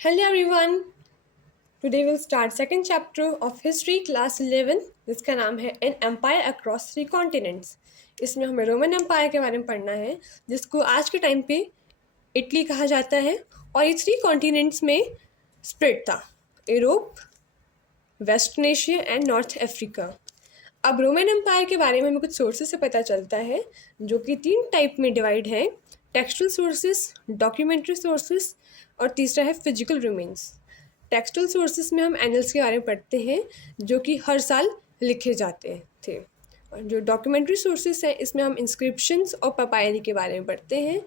Hello everyone. Today we'll start second chapter of history class 11 जिसका नाम है an empire across three continents. इसमें हमें रोमन एम्पायर के बारे में पढ़ना है जिसको आज के टाइम पे इटली कहा जाता है और ये थ्री कॉन्टिनेंट्स में स्प्रेड था, Europe, western Asia and north Africa. अब रोमन एम्पायर के बारे में हमें कुछ सोर्सेज से पता चलता है जो कि तीन टाइप में डिवाइड है, टेक्सटुअल सोर्सेज, डॉक्यूमेंट्री सोर्सेज और तीसरा है फिजिकल रिमेन्स। टेक्सटुअल सोर्सेज में हम एनल्स के बारे में पढ़ते हैं जो कि हर साल लिखे जाते थे, और जो डॉक्यूमेंट्री सोर्सेज हैं इसमें हम इंस्क्रिप्शंस और पपायरी के बारे में पढ़ते हैं।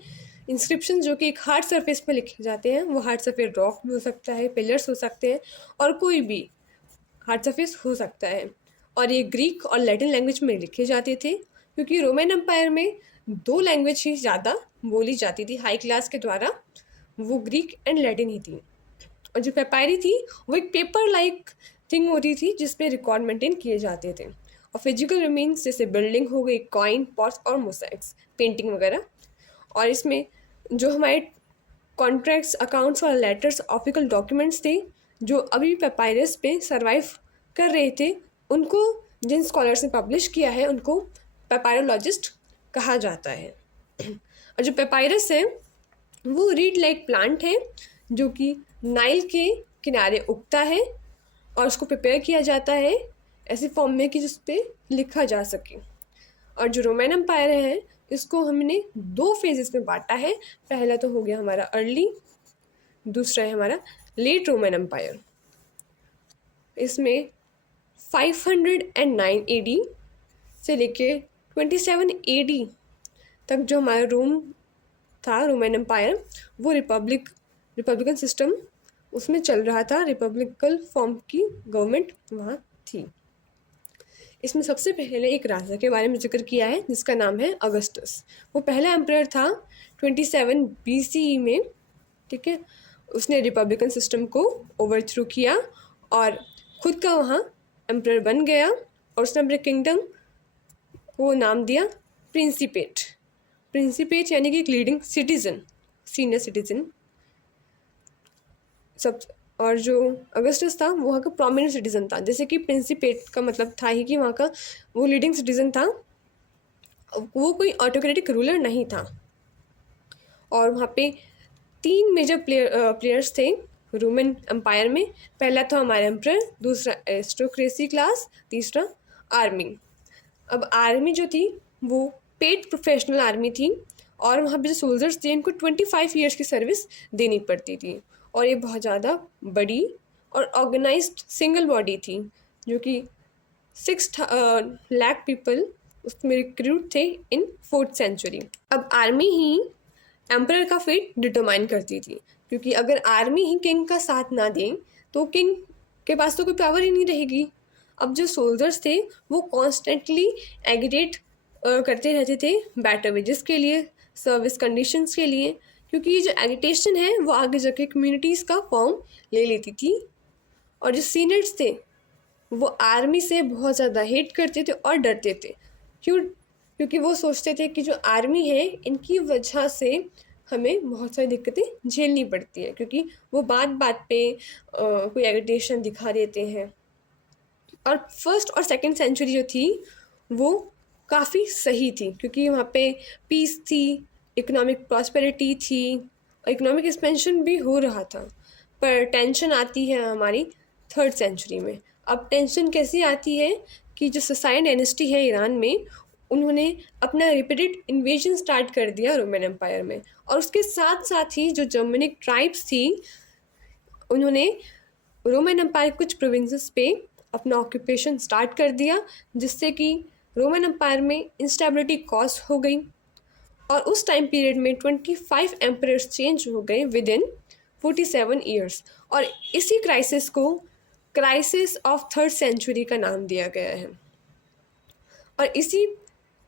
इंस्क्रिप्शन जो कि एक हार्ड सरफेस पर लिखे जाते हैं, वो हार्ड सरफेस रॉक भी हो सकता है, पिलर्स हो सकते हैं और कोई भी हार्ड सरफेस हो सकता है। और ये ग्रीक और लैटिन लैंग्वेज में लिखे जाते थे क्योंकि रोमन एम्पायर में दो लैंग्वेज ही ज़्यादा बोली जाती थी हाई क्लास के द्वारा, वो ग्रीक एंड लैटिन ही थी। और जो पेपायरी थी वो एक पेपर लाइक थिंग होती थी जिस पे रिकॉर्ड मेंटेन किए जाते थे। और फिजिकल रिमेन्स जैसे बिल्डिंग हो गई, कॉइन, पॉट्स और मोज़ाइक्स, पेंटिंग वगैरह। और इसमें जो हमारे कॉन्ट्रैक्ट्स, अकाउंट्स और लेटर्स, ऑफिशियल डॉक्यूमेंट्स थे जो अभी पेपायरस पे सर्वाइव कर रहे थे, उनको जिन स्कॉलर्स ने पब्लिश किया है उनको पेपायरोलॉजिस्ट कहा जाता है। और जो पेपायरस है वो रीड लाइक प्लांट है जो कि नाइल के किनारे उगता है और उसको प्रिपेयर किया जाता है ऐसे फॉर्म में कि जिस पे लिखा जा सके। और जो रोमन एम्पायर है इसको हमने दो फेजेस में बांटा है। पहला तो हो गया हमारा अर्ली, दूसरा है हमारा लेट रोमन एम्पायर। इसमें 509 एडी से लेके 27 एडी तक जो हमारा रोम था, रोमन एम्पायर, वो रिपब्लिकन सिस्टम उसमें चल रहा था, रिपब्लिकल फॉर्म की गवर्नमेंट वहाँ थी। इसमें सबसे पहले एक राजा के बारे में जिक्र किया है जिसका नाम है अगस्टस। वो पहला एम्परर था 27 BCE में, ठीक है। उसने रिपब्लिकन सिस्टम को ओवरथ्रो किया और खुद का वहाँ एम्परर बन गया और उसने अपने किंगडम को नाम दिया प्रिंसिपेट। प्रिंसिपेट यानी कि एक लीडिंग सिटीजन, सीनियर सिटीजन सब। और जो अगस्टस था वो वहाँ का प्रोमिनेंट सिटीजन था, जैसे कि प्रिंसिपेट का मतलब था ही कि वहाँ का वो लीडिंग सिटीजन था, वो कोई ऑटोक्रेटिक रूलर नहीं था। और वहाँ पे तीन मेजर प्लेयर्स थे रोमन एम्पायर में। पहला था हमारा एम्परर, दूसरा एरिस्टोक्रेसी क्लास, तीसरा आर्मी। अब आर्मी जो थी वो पेड प्रोफेशनल आर्मी थी और वहाँ पे जो सोल्जर्स थे इनको 25 ईयर्स की सर्विस देनी पड़ती थी। और ये बहुत ज़्यादा बड़ी और ऑर्गेनाइज्ड सिंगल बॉडी थी जो कि 6 लाख पीपल उसमें रिक्रूट थे इन 4th सेंचुरी। अब आर्मी ही एम्परर का फेट डिटरमाइन करती थी क्योंकि अगर आर्मी ही किंग का साथ ना दें तो किंग के पास तो कोई पावर ही नहीं रहेगी। अब जो सोल्जर्स थे वो कॉन्स्टेंटली एगिटेट करते रहते थे बेटर वेजेस के लिए, सर्विस कंडीशंस के लिए, क्योंकि ये जो एगिटेशन है वो आगे जाके कम्युनिटीज़ का फॉर्म ले लेती थी। और जो सीनियर्स थे वो आर्मी से बहुत ज़्यादा हेट करते थे और डरते थे। क्योंकि वो सोचते थे कि जो आर्मी है इनकी वजह से हमें बहुत सारी दिक्कतें झेलनी पड़ती है, क्योंकि वो बात बात पे कोई एगिटेशन दिखा देते हैं। और फर्स्ट और सेकंड सेंचुरी जो थी वो काफ़ी सही थी क्योंकि वहाँ पे पीस थी, इकोनॉमिक प्रॉस्पेरिटी थी, इकोनॉमिक एक्सपेंशन भी हो रहा था। पर टेंशन आती है हमारी 3rd सेंचुरी में। अब टेंशन कैसी आती है कि जो ससाइन डायनेस्टी है ईरान में, उन्होंने अपना रिपीटेड इन्वेजन स्टार्ट कर दिया रोमन एम्पायर में। और उसके साथ साथ ही जो जर्मनिक ट्राइब्स थी उन्होंने रोमन एम्पायर कुछ प्रोविंसेस पे अपना ऑक्यूपेशन स्टार्ट कर दिया, जिससे कि रोमन एम्पायर में इंस्टेबिलिटी कॉज हो गई। और उस टाइम पीरियड में 25 एम्परर्स चेंज हो गए विद इन 47 ईयर्स। और इसी क्राइसिस को क्राइसिस ऑफ 3rd सेंचुरी का नाम दिया गया है। और इसी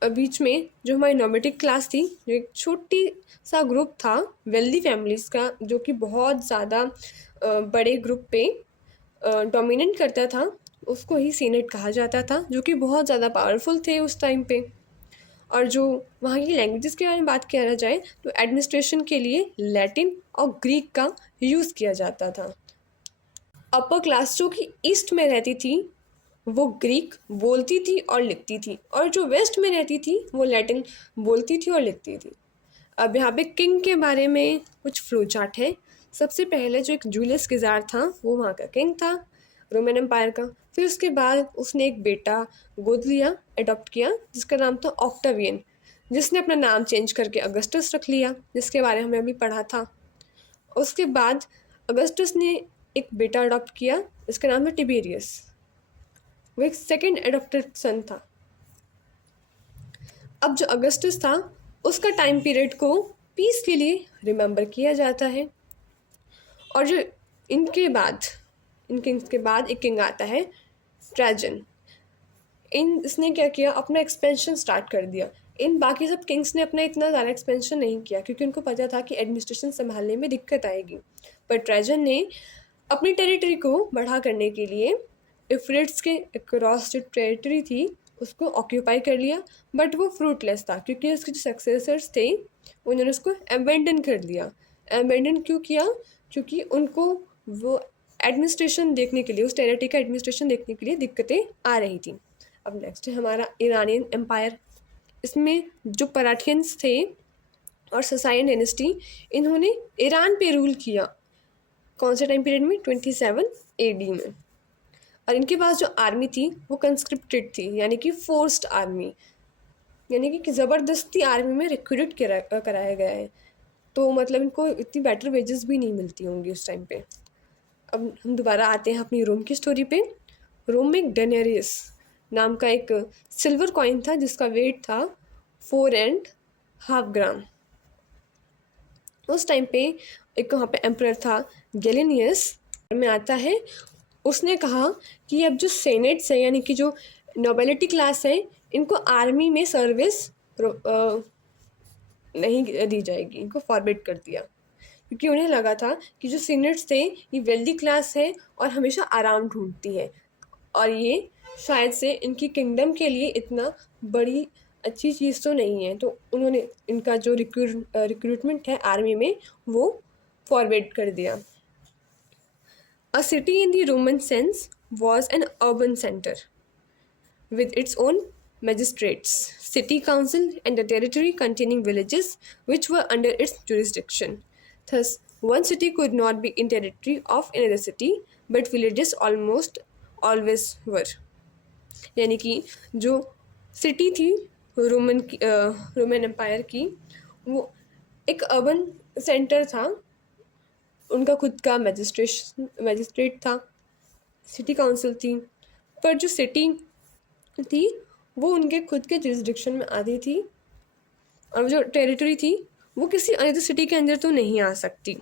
बीच में जो हमारी नोमेटिक क्लास थी, जो एक छोटी सा ग्रुप था वेल्दी फैमिलीज़ का, जो कि बहुत ज़्यादा बड़े ग्रुप पे डोमिनेट करता था, उसको ही सीनेट कहा जाता था, जो कि बहुत ज़्यादा पावरफुल थे उस टाइम पे। और जो वहाँ की लैंग्वेजेस के बारे में बात किया जाए तो एडमिनिस्ट्रेशन के लिए लैटिन और ग्रीक का यूज़ किया जाता था। अपर क्लास जो कि ईस्ट में रहती थी वो ग्रीक बोलती थी और लिखती थी, और जो वेस्ट में रहती थी वो लैटिन बोलती थी और लिखती थी। अब यहाँ पे किंग के बारे में कुछ फ्लो चार्ट है। सबसे पहले जो एक जूलियस किज़ार था वो वहाँ का किंग था, रोमन एम्पायर का। फिर उसके बाद उसने एक बेटा गोद लिया, अडॉप्ट किया, जिसका नाम था ऑक्टावियन, जिसने अपना नाम चेंज करके अगस्टस रख लिया, जिसके बारे में हमें अभी पढ़ा था। उसके बाद अगस्टस ने एक बेटा अडॉप्ट किया जिसका नाम है टिबेरियस, वो एक सेकेंड एडॉप्टेड सन था। अब जो अगस्टस था उसका टाइम पीरियड को पीस के लिए रिमेंबर किया जाता है। और जो इनके बाद इन किंग्स के बाद एक किंग आता है ट्रैजन। इसने क्या किया, अपना एक्सपेंशन स्टार्ट कर दिया। इन बाकी सब किंग्स ने अपना इतना ज़्यादा एक्सपेंशन नहीं किया क्योंकि उनको पता था कि एडमिनिस्ट्रेशन संभालने में दिक्कत आएगी। पर ट्रैजन ने अपनी टेरिटरी को बढ़ा करने के लिए यूफ्रेट्स के अक्रॉस जो टेरिटरी थी उसको ऑक्यूपाई कर लिया। बट वो फ्रूटलेस था क्योंकि उसके जो सक्सेसर्स थे उन्होंने उसको अबेंडन कर दिया। अबेंडन क्यों किया? क्योंकि उनको वो एडमिनिस्ट्रेशन देखने के लिए, उस टेरिटरी का एडमिनिस्ट्रेशन देखने के लिए दिक्कतें आ रही थी। अब नेक्स्ट है हमारा ईरानियन एम्पायर। इसमें जो पराठियंस थे और ससायन डायनेस्टी, इन्होंने ईरान पे रूल किया। कौन से टाइम पीरियड में? 27 AD में। और इनके पास जो आर्मी थी वो कंस्क्रिप्टेड थी, यानी कि फोर्स्ड आर्मी, यानी कि ज़बरदस्ती आर्मी में रिक्रूट कराया गया है। तो मतलब इनको इतनी बेटर वेजेस भी नहीं मिलती होंगी उस टाइम पे। अब हम दोबारा आते हैं अपनी रोम की स्टोरी पे। रोम में एक डेनेरियस नाम का एक सिल्वर कॉइन था जिसका वेट था 4.5 ग्राम। उस टाइम पे एक वहाँ पे एम्परर था गैलिनियस में आता है। उसने कहा कि अब जो सेनेट्स है यानी कि जो नोबिलिटी क्लास है इनको आर्मी में सर्विस नहीं दी जाएगी, इनको फॉरबिड कर दिया क्योंकि उन्हें लगा था कि जो सीनेट्स थे ये वेल्दी क्लास है और हमेशा आराम ढूंढती है, और ये शायद से इनकी किंगडम के लिए इतना बड़ी अच्छी चीज़ तो नहीं है। तो उन्होंने इनका जो रिक्रूटमेंट है आर्मी में वो फॉरवर्ड कर दिया। A city in the Roman sense was an urban center with its own magistrates, city council, and a territory containing villages which were under its jurisdiction. Thus, one city could not be in territory of another city, but villages almost always were. यानी कि जो city थी Roman empire की, वो एक urban centre था, उनका खुद का मैजिस्ट्रेट था, सिटी काउंसिल थी, पर जो सिटी थी वो उनके खुद के जुरिस्डिक्शन में आती थी, और जो टेरिटरी थी वो किसी अदर सिटी के अंदर तो नहीं आ सकती।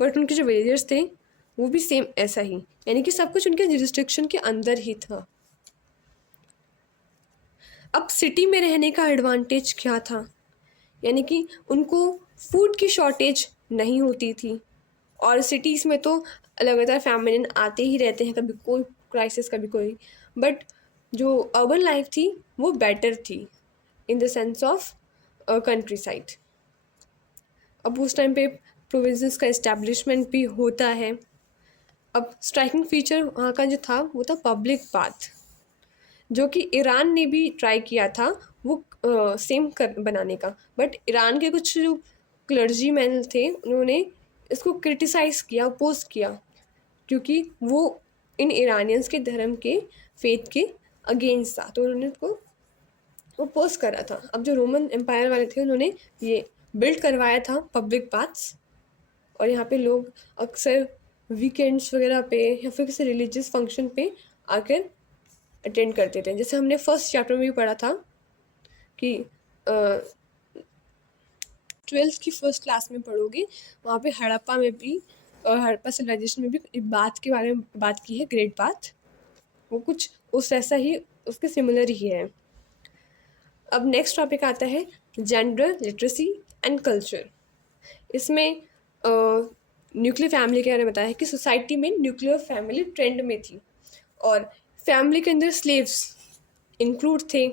बट उनके जो विलेजर्स थे वो भी सेम ऐसा ही, यानी कि सब कुछ उनके जुरिस्डिक्शन के अंदर ही था। अब सिटी में रहने का एडवांटेज क्या था? यानी कि उनको फूड की शॉर्टेज नहीं होती थी, और सिटीज़ में तो लगातार फैमिलिन आते ही रहते हैं, कभी कोई क्राइसिस कभी कोई। बट जो अर्बन लाइफ थी वो बेटर थी in the sense of country side. अब उस टाइम पे प्रोविंसेस का इस्टेब्लिशमेंट भी होता है। अब स्ट्राइकिंग फीचर वहाँ का जो था वो था पब्लिक बाथ, जो कि ईरान ने भी ट्राई किया था वो सेम बनाने का। बट ईरान के कुछ जो क्लर्जी मैन थे उन्होंने इसको क्रिटिसाइज़ किया, अपोज किया, क्योंकि वो इन ईरानियंस के धर्म के फेथ के अगेंस्ट था, तो उन्होंने उसको अपोज करा था। अब जो रोमन एम्पायर वाले थे उन्होंने ये बिल्ड करवाया था पब्लिक बाथ्स, और यहाँ पे लोग अक्सर वीकेंड्स वगैरह पे या फिर किसी रिलीजियस फंक्शन पे आकर अटेंड करते थे। जैसे हमने फर्स्ट चैप्टर में भी पढ़ा था कि 12th की फर्स्ट क्लास में पढ़ोगे, वहाँ पे हड़प्पा में भी हड़प्पा सिविलाइजेशन में भी एक बात के बारे में बात की है, ग्रेट बात। वो कुछ उस ऐसा ही उसके सिमिलर ही है। अब नेक्स्ट टॉपिक आता है जेंडर, लिटरेसी एंड कल्चर। इसमें न्यूक्लियर फैमिली के बारे में बताया है कि सोसाइटी में न्यूक्लियर फैमिली ट्रेंड में थी, और फैमिली के अंदर स्लेव्स इंक्लूड थे,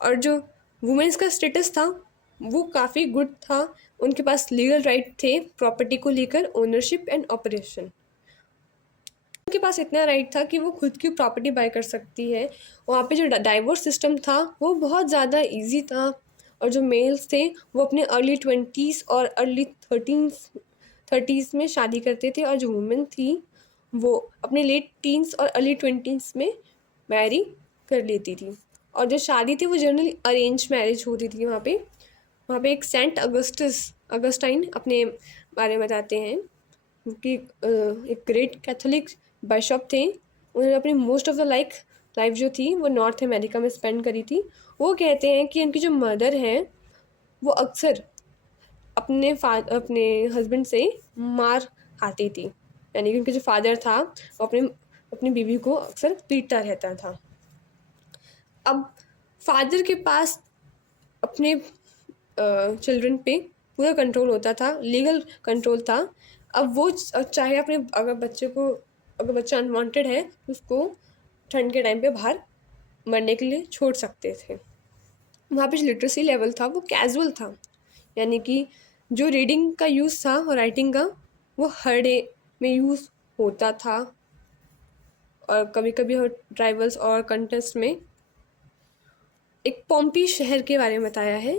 और जो वुमेन्स का स्टेटस था वो काफ़ी गुड था, उनके पास लीगल राइट थे प्रॉपर्टी को लेकर, ओनरशिप एंड ऑपरेशन। उनके पास इतना राइट था कि वो खुद की प्रॉपर्टी बाय कर सकती है। वहाँ पे जो डाइवोर्स सिस्टम था वो बहुत ज़्यादा इजी था, और जो मेल्स थे वो अपने अर्ली 20s और अर्ली 30s में शादी करते थे, और जो वुमेन थी वो अपने लेट टीन्स और अर्ली 20s में मैरी कर लेती थी। और जो शादी थी वो जनरली अरेंज मैरिज होती थी। वहाँ पे एक सेंट अगस्टाइन अपने बारे में बताते हैं कि एक ग्रेट कैथोलिक बिशप थे। उन्होंने अपनी मोस्ट ऑफ द लाइफ जो थी वो नॉर्थ अमेरिका में स्पेंड करी थी। वो कहते हैं कि उनकी जो मदर हैं वो अक्सर अपने हस्बैंड से मार खाती थी, यानी कि उनके जो फादर था वो अपनी बीवी को अक्सर पीटता रहता था। अब फादर के पास अपने चिल्ड्रन पे पूरा कंट्रोल होता था, लीगल कंट्रोल था। अब वो चाहे अपने अगर बच्चा अनवांटेड है तो उसको ठंड के टाइम पे बाहर मरने के लिए छोड़ सकते थे। वहाँ पे जो लिटरेसी लेवल था वो कैजुअल था, यानी कि जो रीडिंग का यूज़ था और राइटिंग का वो हर डे में यूज़ होता था, और कभी कभी ट्राइबल्स और कंटेस्ट में। एक पोम्पी शहर के बारे में बताया है।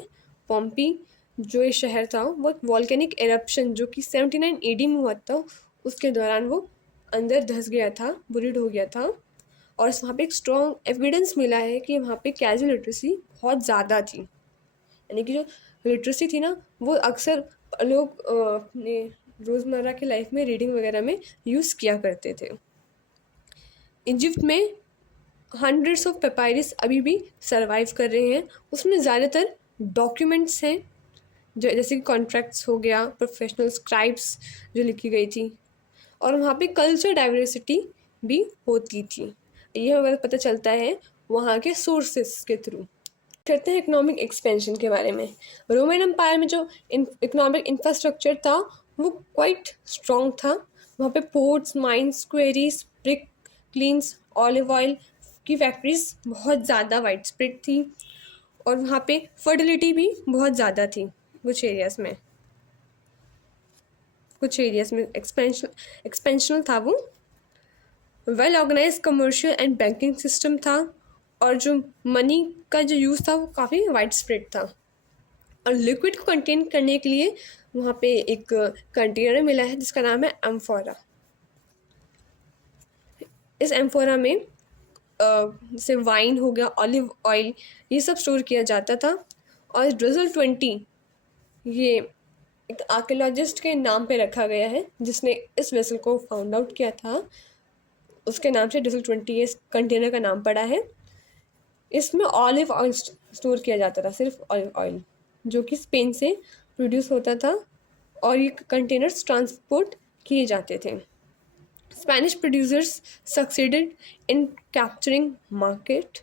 पोम्पी जो ये शहर था वो वॉल्केनिक एरप्शन जो कि 79 AD में हुआ था, उसके दौरान वो अंदर धंस गया था, बुरिड हो गया था। और वहाँ पे एक स्ट्रॉन्ग एविडेंस मिला है कि वहाँ पे कैजुअल लिटरेसी बहुत ज़्यादा थी, यानी कि जो लिटरेसी थी ना वो अक्सर लोग अपने रोज़मर्रा की लाइफ में रीडिंग वगैरह में यूज़ किया करते थे। इजिप्ट में हंड्रेड्स ऑफ पेपायरस अभी भी सरवाइव कर रहे हैं। उसमें ज़्यादातर डॉक्यूमेंट्स हैं, जो जैसे कि कॉन्ट्रैक्ट्स हो गया, प्रोफेशनल स्क्राइब्स जो लिखी गई थी, और वहाँ पे कल्चर डाइवर्सिटी भी होती थी। ये हमें पता चलता है वहाँ के सोर्सेस के थ्रू। करते हैं इकोनॉमिक एक्सपेंशन के बारे में। रोमन एम्पायर में जो इकोनॉमिक इंफ्रास्ट्रक्चर था वो क्वाइट स्ट्रॉन्ग था। वहाँ पे ports, mines, queries, brick cleans, olive oil की फैक्ट्रीज बहुत ज़्यादा वाइड स्प्रेड थी, और वहाँ पे फर्टिलिटी भी बहुत ज़्यादा थी। कुछ एरियाज में एक्सपेंशनल था वो। Well organise commercial and banking system था, और जो मनी का जो यूज़ था वो काफ़ी वाइड स्प्रेड था। और लिक्विड को कंटेन करने के लिए वहाँ पे एक कंटेनर मिला है जिसका नाम है एम्फोरा। इस एम्फोरा में जैसे वाइन हो गया, ऑलिव ऑयल, ये सब स्टोर किया जाता था। और ड्रिजल 20 ये एक आर्कियोलॉजिस्ट के नाम पे रखा गया है जिसने इस वेसल को फाउंड आउट किया था। उसके नाम से ड्रिजल 20 इस कंटेनर का नाम पड़ा है। इसमें ऑलिव ऑयल स्टोर किया जाता था, सिर्फ ऑलिव ऑयल, जो कि स्पेन से प्रोड्यूस होता था, और ये कंटेनर्स ट्रांसपोर्ट किए जाते थे। Spanish producers succeeded in capturing market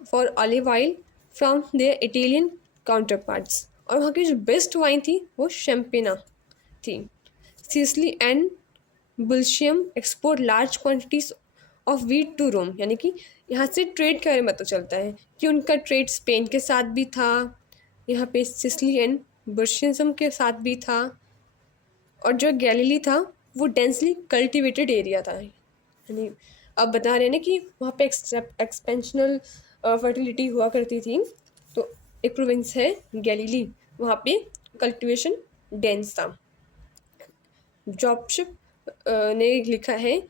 for olive oil from their Italian counterparts. और वहाँ की जो बेस्ट वाइन थी वो शैम्पेना थी। Sicily and Bulsium export large quantities of wheat to Rome, यानी कि यहाँ से ट्रेड के बारे में पता चलता है कि उनका ट्रेड स्पेन के साथ भी था, यहाँ पे सिसिली एंड बुल्शियम के साथ भी था। और जो गैलीली था वो डेंसली कल्टिवेटेड एरिया था, यानी अब बता रहे हैं ना कि वहाँ पे एक्सपेंशनल फर्टिलिटी हुआ करती थी। तो एक प्रोविंस है गैलीली, वहाँ पे कल्टिवेशन डेंस था। जॉबशिप ने लिखा है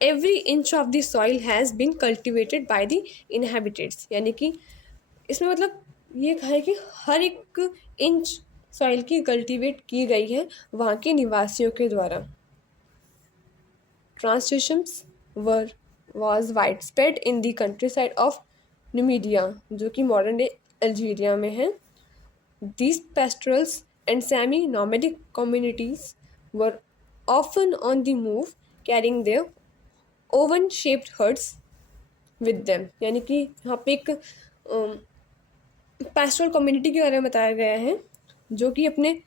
every inch of the soil has been cultivated by the inhabitants, यानी कि इसमें मतलब ये कहा है कि हर एक इंच सॉइल की कल्टीवेट की गई है वहाँ के निवासियों के द्वारा। Translations was widespread in the countryside of Numidia, जो कि मॉडर्न डे अल्जीरिया में है। These pastorals and semi-nomadic communities were often on the move, carrying their oven-shaped herds with them, यानी कि यहाँ पे एक पैस्टोरल कम्युनिटी के बारे में बताया गया है जो कि अपने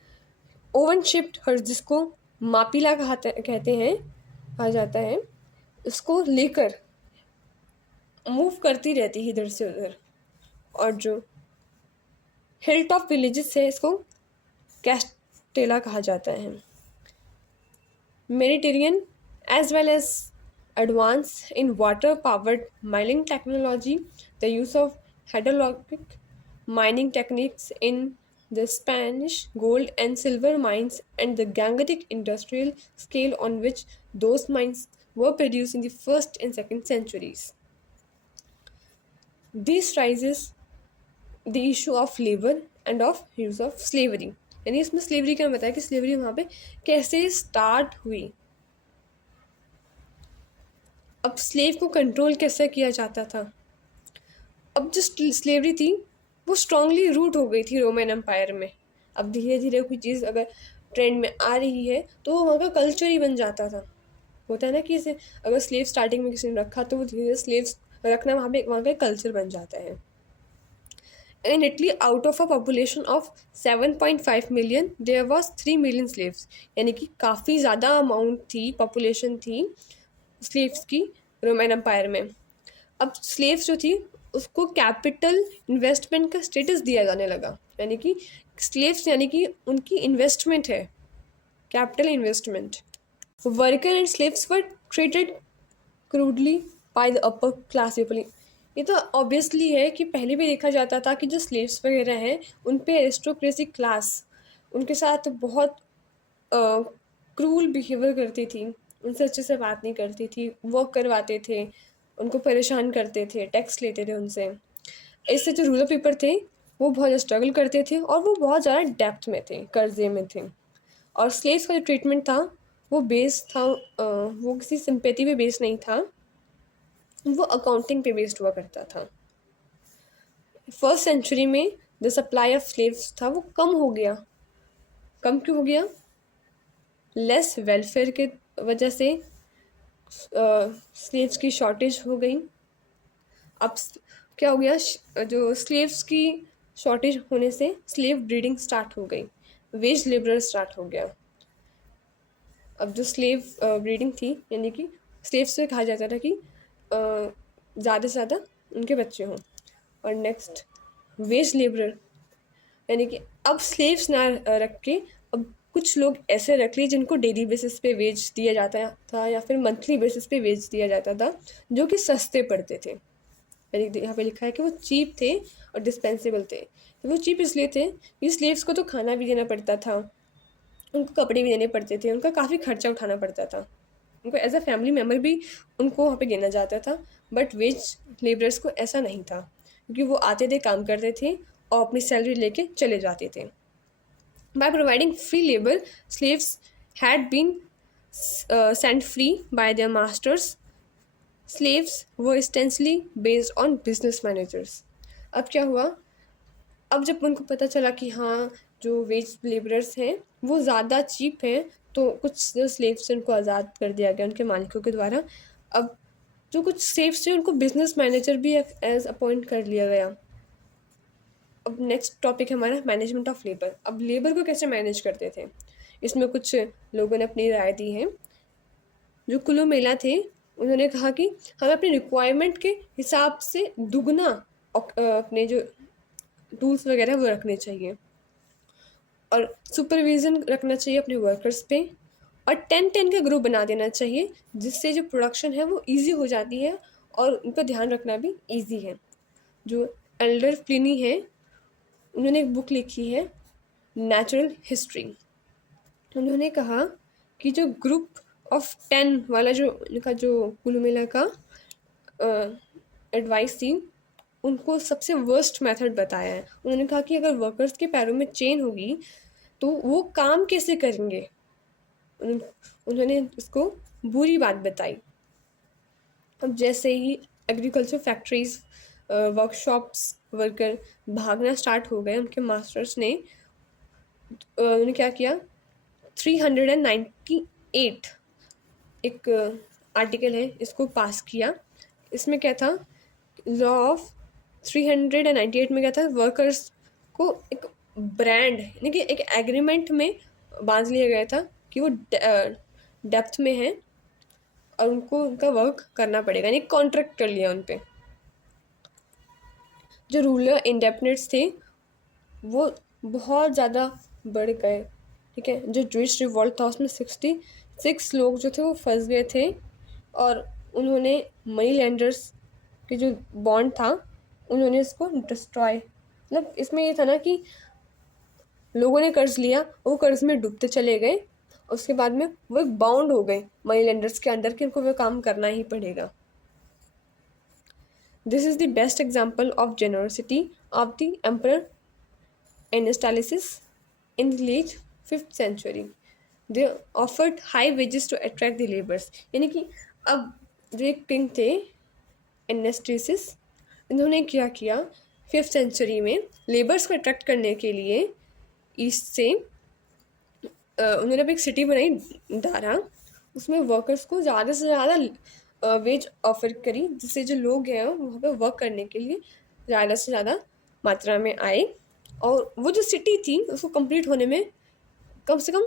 ओवन शेप्ड हर्ड, जिसको मापीला कहा जाता है, उसको लेकर मूव करती रहती है इधर से उधर। और जो हिल टॉप विलेजेस है इसको टेला कहा जाता है। Mediterranean as well as advance in water powered mining technology, the use of hydraulic mining techniques in the Spanish gold and silver mines, and the gangetic industrial scale on which those mines were produced in the first and second centuries. This raises the issue of labor and of use of slavery. यानी इसमें slavery का बताया कि slavery वहाँ पे कैसे start हुई। अब स्लेव को कंट्रोल कैसे किया जाता था। अब जो स्लेवरी थी वो स्ट्रांगली रूट हो गई थी रोमन एम्पायर में। अब धीरे धीरे कोई चीज़ अगर ट्रेंड में आ रही है तो वो वहाँ का कल्चर ही बन जाता था। होता है ना कि इसे अगर स्लेव स्टार्टिंग में किसी ने रखा तो वो धीरे धीरे स्लेव्स रखना वहाँ का कल्चर बन जाता है। In Italy, out of a population of 7.5 million, there was 3 million slaves. यानी कि काफ़ी ज़्यादा अमाउंट थी, पॉपुलेशन थी स्लेव्स की रोमन एम्पायर में। अब स्लेव्स जो थी उसको कैपिटल इन्वेस्टमेंट का स्टेटस दिया जाने लगा। यानी कि स्लेव्स यानी कि उनकी इन्वेस्टमेंट है, capital investment. Worker and slaves were treated crudely by the upper class people. ये तो ऑब्वियसली है कि पहले भी देखा जाता था कि जो स्लेव्स वगैरह हैं उन पे एरिस्टोक्रेसी क्लास उनके साथ बहुत क्रूल बिहेवियर करती थी, उनसे अच्छे से बात नहीं करती थी, वर्क करवाते थे, उनको परेशान करते थे, टैक्स लेते थे उनसे। इससे जो रूरल पीपल थे वो बहुत स्ट्रगल करते थे और वो बहुत ज़्यादा डेप्थ में थे, कर्जे में थे। और स्लेव्स का जो ट्रीटमेंट था वो बेस्ड था, वो किसी सिंपैथी पे बेस्ड नहीं था, वो अकाउंटिंग पे बेस्ड हुआ करता था। फर्स्ट सेंचुरी में जो सप्लाई ऑफ स्लेव्स था वो कम हो गया। कम क्यों हो गया? लेस वेलफेयर के वजह से स्लेव्स की शॉर्टेज हो गई। अब क्या हो गया, जो स्लेव्स की शॉर्टेज होने से स्लेव ब्रीडिंग स्टार्ट हो गई, वेज लेबर स्टार्ट हो गया। अब जो स्लेव ब्रीडिंग थी यानी कि स्लेव्स से कहा जाता था कि ज़्यादा से ज़्यादा उनके बच्चे हों। और नेक्स्ट वेज लेबर यानी कि अब स्लेव्स ना रख के अब कुछ लोग ऐसे रख लिए जिनको डेली बेसिस पे वेज दिया जाता था या फिर मंथली बेसिस पे वेज दिया जाता था, जो कि सस्ते पड़ते थे। यानी यहाँ पे लिखा है कि वो चीप थे और डिस्पेंसेबल थे। तो वो चीप इसलिए थे कि स्लेव्स को तो खाना भी देना पड़ता था, उनको कपड़े भी देने पड़ते थे, उनका काफ़ी खर्चा उठाना पड़ता था, उनको एज अ फैमिली मेम्बर भी उनको वहाँ पे गिना जाता था। बट वेज लेबरर्स को ऐसा नहीं था, क्योंकि वो आते थे, काम करते थे और अपनी सैलरी लेके चले जाते थे। By providing free labour, slaves had been sent free by their masters. Slaves वो extensively based on business managers. अब क्या हुआ, अब जब उनको पता चला कि हाँ जो वेज लेबरर्स हैं वो ज़्यादा चीप हैं, तो कुछ जो स्लेव्स हैं उनको आज़ाद कर दिया गया उनके मालिकों के द्वारा। अब जो कुछ स्लेव्स थे उनको बिजनेस मैनेजर भी एज अपॉइंट कर लिया गया। अब नेक्स्ट टॉपिक है हमारा मैनेजमेंट ऑफ लेबर। अब लेबर को कैसे मैनेज करते थे, इसमें कुछ लोगों ने अपनी राय दी है। जो कुल्लू मेला थे उन्होंने कहा कि हमें अपनी रिक्वायरमेंट के हिसाब से दुगना अपने जो टूल्स वगैरह वो रखने चाहिए और सुपरविज़न रखना चाहिए अपने वर्कर्स पे, और 10-10 का ग्रुप बना देना चाहिए जिससे जो प्रोडक्शन है वो इजी हो जाती है और उन पर ध्यान रखना भी इजी है। जो एल्डर प्लिनी है उन्होंने एक बुक लिखी है नेचुरल हिस्ट्री। उन्होंने कहा कि जो ग्रुप ऑफ 10 वाला जो उनका जो कुल्लू मेला का एडवाइस थी उनको सबसे वर्स्ट मेथड बताया है। उन्होंने कहा कि अगर वर्कर्स के पैरों में चेन होगी तो वो काम कैसे करेंगे। उन्होंने इसको बुरी बात बताई। अब जैसे ही एग्रीकल्चर फैक्ट्रीज वर्कशॉप्स वर्कर भागना स्टार्ट हो गए, उनके मास्टर्स ने उन्होंने क्या किया, 398 एक आर्टिकल है इसको पास किया। इसमें क्या था, लॉ ऑफ 398 में क्या था, वर्कर्स को एक ब्रांड यानी कि एक एग्रीमेंट में बांध लिया गया था कि वो डेप्थ में है और उनको उनका वर्क करना पड़ेगा, यानी कॉन्ट्रैक्ट कर लिया उन पे। जो रूरल इंडेपेंडेंट्स थे वो बहुत ज़्यादा बढ़ गए, ठीक है। जो जूइश रिवॉल्ट था उसमें 66 लोग जो थे वो फंस गए थे, और उन्होंने मनी लैंडर्स के जो बॉन्ड था उन्होंने इसको डिस्ट्रॉय, मतलब इसमें ये था ना कि लोगों ने कर्ज लिया, वो कर्ज में डूबते चले गए, उसके बाद में वो एक बाउंड हो गए मनी लेंडर्स के अंदर कि उनको वो काम करना ही पड़ेगा। This is the best example of generosity of the emperor Anastasius in the late 5th century. They offered high wages to attract the labours, यानी कि अब जो एक किंग थे एनेस्टेसिस, इन्होंने क्या किया 5th सेंचुरी में लेबर्स को अट्रैक्ट करने के लिए ईस्ट से उन्होंने अब एक सिटी बनाई दारा, उसमें वर्कर्स को ज़्यादा से ज़्यादा वेज ऑफर करी, जिससे जो लोग हैं वहाँ पे वर्क करने के लिए ज़्यादा से ज़्यादा मात्रा में आए, और वो जो सिटी थी उसको कंप्लीट होने में कम से कम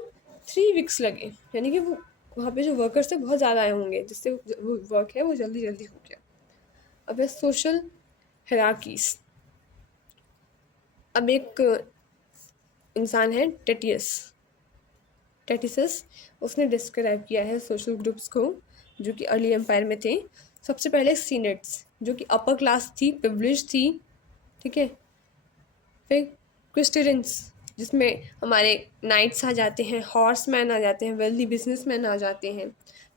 3 वीक्स लगे, यानी कि वो वहाँ पे जो वर्कर्स थे बहुत ज़्यादा आए होंगे, जिससे वो वर्क है वो जल्दी जल्दी हो गया। अब है सोशल हायरार्कीज। अब एक इंसान है टेटिसस, उसने डिस्क्राइब किया है सोशल ग्रुप्स को जो कि अर्ली एम्पायर में थे। सबसे पहले सीनेट्स जो कि अपर क्लास थी, प्रिविलेज थी, ठीक है। फिर क्रिस्टियंस जिसमें हमारे नाइट्स आ जाते हैं, हॉर्स मैन आ जाते हैं, वेल्दी बिजनेसमैन आ जाते हैं।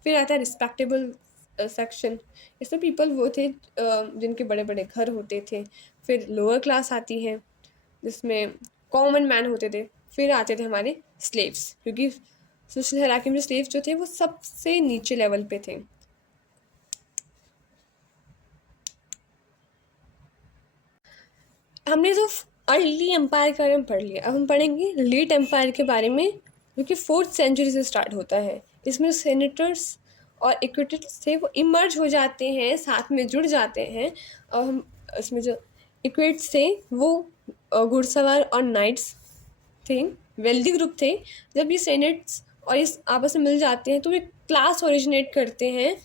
फिर आता है रिस्पेक्टेबल सेक्शन, इसमें पीपल वो थे जिनके बड़े बड़े घर होते थे। फिर लोअर क्लास आती है जिसमें कॉमन मैन होते थे। फिर आते थे हमारे स्लेव्स, क्योंकि सोशल हायरार्की में स्लेव्स जो थे वो सबसे नीचे लेवल पे थे। हमने तो अर्ली एम्पायर के बारे में पढ़ लिया, अब हम पढ़ेंगे लेट एम्पायर के बारे में, जो कि 4th सेंचुरी से स्टार्ट होता है। इसमें सेनेटर्स और इक्विटेट्स थे वो इमर्ज हो जाते हैं, साथ में जुड़ जाते हैं। और हम इसमें जो इक्विट्स थे वो घुड़सवार और नाइट्स थे, वेल्दी ग्रुप थे। जब ये सेनेट्स और इस आपस में मिल जाते हैं तो वे क्लास ओरिजिनेट करते हैं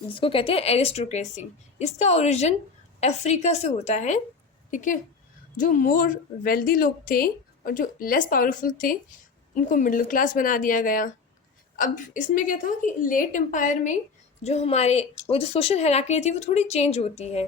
जिसको कहते हैं एरिस्टोक्रेसी। इसका ओरिजिन अफ्रीका से होता है, ठीक है। जो मोर वेल्दी लोग थे और जो लेस पावरफुल थे उनको मिडिल क्लास बना दिया गया। अब इसमें क्या था कि लेट एम्पायर में जो हमारे वो जो सोशल हायरार्की थी वो थोड़ी चेंज होती है।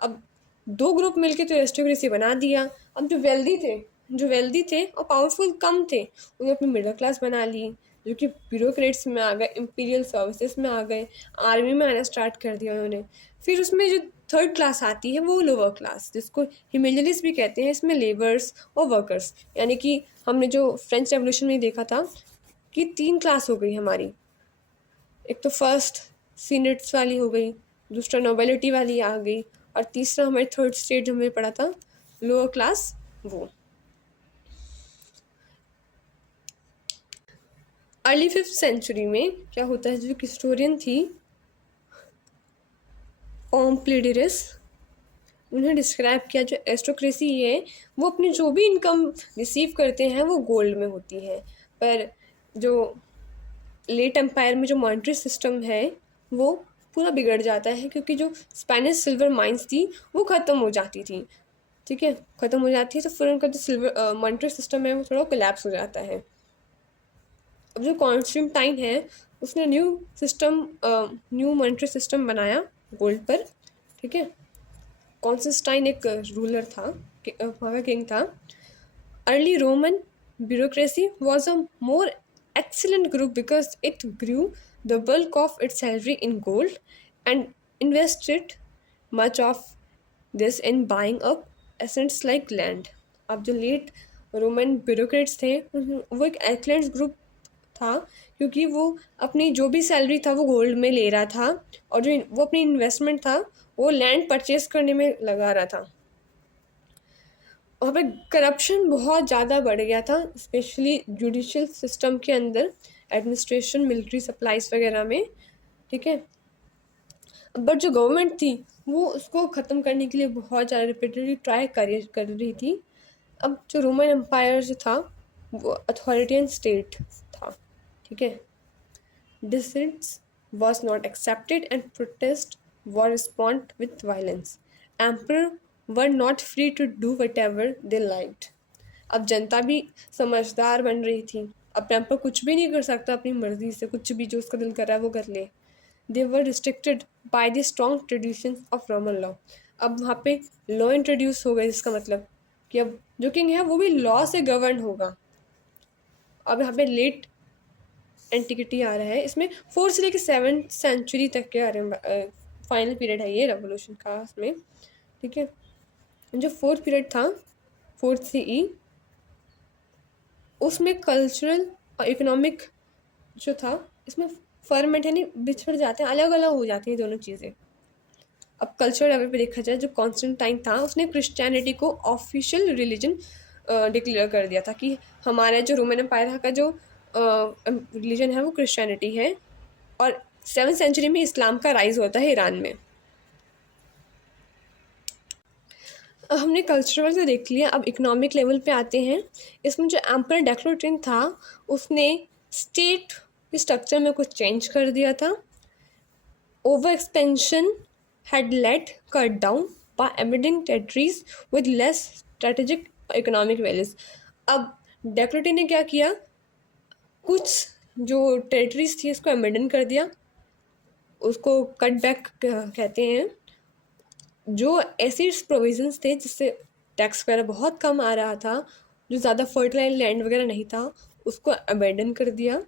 अब 2 ग्रुप मिलके तो एरिस्टोक्रेसी बना दिया। अब जो वेल्दी थे और पावरफुल कम थे उन्हें अपनी मिडिल क्लास बना ली, जो कि ब्यूरोक्रेट्स में आ गए, इंपीरियल सर्विसेज में आ गए, आर्मी में आना स्टार्ट कर दिया उन्होंने। फिर उसमें जो 3rd क्लास आती है वो लोअर क्लास, जिसको हिमेलिस भी कहते हैं। इसमें लेबर्स और वर्कर्स, यानी कि हमने जो फ्रेंच रेवोल्यूशन में देखा था कि 3 क्लास हो गई हमारी। एक तो फर्स्ट सीनेट्स वाली हो गई, दूसरा नोबिलिटी वाली आ गई, और तीसरा हमारे 3rd स्टेज हमने पढ़ा था लोअर क्लास वो। अर्ली 5th सेंचुरी में क्या होता है, जो हिस्टोरियन थी ओम्प्लिडिरस, उन्हें डिस्क्राइब किया जो एरिस्टोक्रेसी है वो अपनी जो भी इनकम रिसीव करते हैं वो गोल्ड में होती है। पर जो लेट एम्पायर में जो मॉनेटरी सिस्टम है वो पूरा बिगड़ जाता है, क्योंकि जो स्पेनिश सिल्वर माइंस थी वो ख़त्म हो जाती थी, ठीक है। ख़त्म हो जाती है तो फिर उनका जो सिल्वर मॉनेटरी सिस्टम है वो थोड़ा कोलैप्स हो जाता है। अब जो कॉन्स्टेंटाइन है उसने न्यू मॉनेटरी सिस्टम बनाया गोल्ड पर, ठीक है। कॉन्स्टेंटाइन एक रूलर था, वहाँ का किंग था। Early Roman bureaucracy was a more excellent group because it grew the bulk of its salary in gold and invested much of this in buying up assets like land. अब जो late Roman bureaucrats थे वो एक excellent group था, क्योंकि वो अपनी जो भी सैलरी था वो गोल्ड में ले रहा था, और जो वो अपनी इन्वेस्टमेंट था वो लैंड परचेज करने में लगा रहा था। वहाँ पे करप्शन बहुत ज़्यादा बढ़ गया था, स्पेशली जुडिशियल सिस्टम के अंदर, एडमिनिस्ट्रेशन, मिलिट्री सप्लाईज वगैरह में, ठीक है। बट जो गवर्नमेंट थी वो उसको ख़त्म करने के लिए बहुत ज़्यादा रिपीटेडली ट्राई कर रही थी। अब जो रोमन एम्पायर जो था वो अथॉरिटेरियन स्टेट था, ठीक है। Descents was not accepted and protest were responded with violence. Emperor were not free to do whatever they liked. अब जनता भी समझदार बन रही थी, अब एम्पर कुछ भी नहीं कर सकता अपनी मर्जी से, कुछ भी जो उसका दिल कर रहा है वो कर ले। They were restricted by the strong tradition of Roman law. अब वहाँ पे लॉ इंट्रोड्यूस हो गए, जिसका मतलब कि अब जो किंग है वो भी लॉ से गवर्न होगा। अब यहाँ पे लेट एंटिक्विटी आ रहा है, इसमें 4 से लेकर 7th सेंचुरी तक के आ रहे हैं, फाइनल पीरियड है ये रेवोल्यूशन का इसमें, ठीक है। जो फोर्थ पीरियड था, 4th CE, उसमें कल्चरल और इकोनॉमिक जो था, इसमें फर्मेंट यानी बिछड़ जाते हैं, अलग अलग हो जाती हैं दोनों चीज़ें। अब कल्चरल लेवल पे देखा जाए, जो कॉन्स्टेंटाइन था उसने क्रिश्चियनिटी को ऑफिशियल रिलीजन डिक्लेयर कर दिया था कि हमारा जो रोमन एम्पायर का जो रिलीजन है वो क्रिश्चियनिटी है। और 7th सेंचुरी में इस्लाम का राइज होता है ईरान में। हमने कल्चरल तो देख लिया, अब इकोनॉमिक लेवल पे आते हैं। इसमें जो एम्परर डेक्लोटिन था उसने स्टेट स्ट्रक्चर में कुछ चेंज कर दिया था। Over expansion had led cut down by emitting territories with less strategic economic values। अब डेक्लोटिन ने क्या किया, कुछ जो टेरिटरीज थी उसको एमिडन कर दिया, उसको कट बैक कहते हैं। जो ऐसी प्रोविजंस थे जिससे टैक्स वगैरह बहुत कम आ रहा था, जो ज़्यादा फर्टिलाइज लैंड वगैरह नहीं था, उसको अबेंडन कर दिया।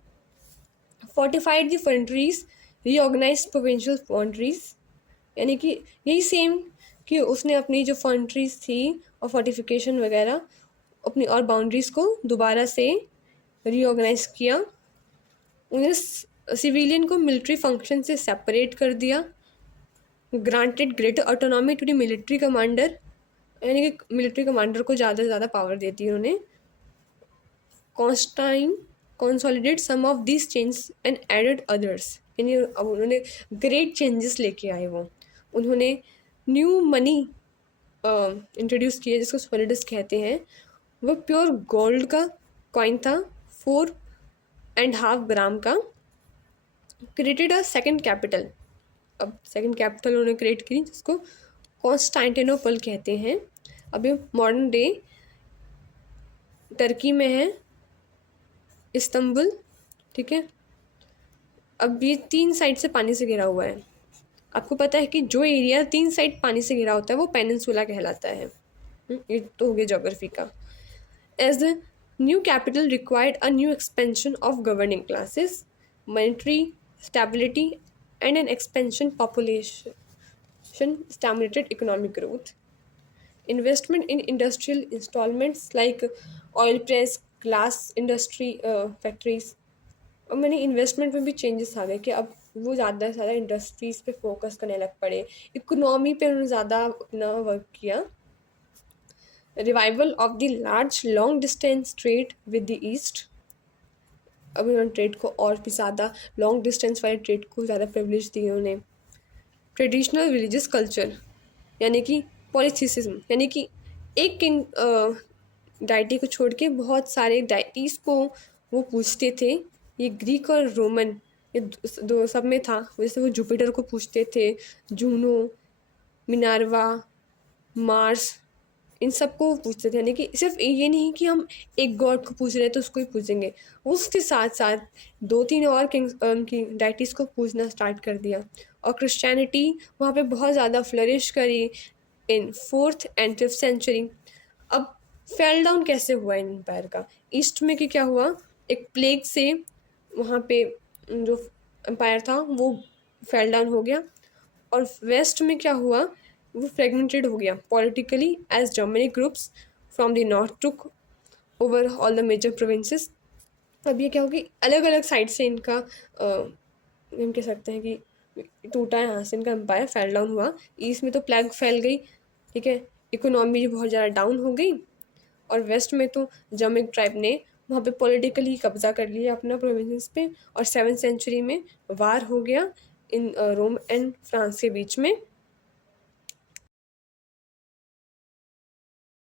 Fortified the frontiers, reorganize provincial boundaries, यानी कि यही सेम कि उसने अपनी जो फ्रंट्रीज थी और फोर्टिफिकेशन वगैरह अपनी और बाउंड्रीज़ को दोबारा से रीऑर्गेनाइज किया। उन्हें सिविलियन को मिलिट्री फंक्शन से सेपरेट कर दिया। Granted greater autonomy to the military commander, यानी कि मिलिट्री कमांडर को ज़्यादा से ज़्यादा पावर देती है उन्होंने। Constantine consolidate some of this changes and added others, यानी अब उन्होंने ग्रेट चेंजेस लेके आए। वो उन्होंने न्यू मनी इंट्रोड्यूस किया जिसको सोलिडस कहते हैं। वो प्योर गोल्ड का कॉइन था, 4.5 ग्राम का। क्रिएटेड अ सेकंड कैपिटल, अब सेकंड कैपिटल उन्होंने क्रिएट की जिसको कॉन्स्टेंटिनोपल कहते हैं। अब ये मॉडर्न डे टर्की में है, इस्तंबुल, ठीक है। अब ये 3 साइड से पानी से घिरा हुआ है। आपको पता है कि जो एरिया 3 साइड पानी से घिरा होता है वो पेनिनसुला कहलाता है। ये तो हो गया जोग्राफी का। As the new capital required a new expansion of governing classes, monetary stability and an expansion population stimulated economic growth. Investment in industrial instalments like oil press, glass industry, factories. और मैंने investment में भी changes आ गए कि अब वो ज़्यादा से ज़्यादा इंडस्ट्रीज़ पे फोकस करने लग पड़े, इकोनॉमी पे उन्होंने ज़्यादा अपना वर्क किया। Revival of the large long distance trade with the east, अब उन्होंने ट्रेड को और भी ज़्यादा, लॉन्ग डिस्टेंस वाले ट्रेड को ज़्यादा प्रिविलेज दिए उन्हें। ट्रेडिशनल रिलीजियस कल्चर, यानी कि पॉलीथिसिज्म, यानी कि एक किंग डाइटी को छोड़ के बहुत सारे डाइटीज़ को वो पूछते थे। ये ग्रीक और रोमन ये दो सब में था। जैसे वो जुपिटर को पूछते थे, जूनो, मिनार्वा, मार्स, इन सबको पूछते थे। यानी कि सिर्फ ये नहीं कि हम एक गॉड को पूछ रहे हैं तो उसको ही पूछेंगे, उसके साथ साथ 2-3 और किंग्स की डाइटीज़ को पूछना स्टार्ट कर दिया। और क्रिश्चियनिटी वहाँ पे बहुत ज़्यादा फ्लरिश करी इन 4th and 5th सेंचुरी। अब फेल डाउन कैसे हुआ इन एम्पायर का? ईस्ट में कि क्या हुआ, एक प्लेग से वहाँ पे जो एम्पायर था वो फेल डाउन हो गया। और वेस्ट में क्या हुआ, वो फ्रेगमेंटेड हो गया politically as Germanic groups from the north took over all the major provinces. अब ये क्या होगी, अलग अलग साइड से इनका हम कह सकते हैं कि टूटा, यहाँ से इनका एम्पायर फेल डाउन हुआ। ईस्ट में तो प्लेग फैल गई, ठीक है, इकोनॉमी बहुत ज़्यादा डाउन हो गई। और वेस्ट में तो जर्मनिक ट्राइब ने वहाँ पे पॉलिटिकली कब्जा कर लिया अपना प्रोविंसेस पे। और 7th सेंचुरी में वार हो गया इन रोम एंड फ्रांस के बीच में।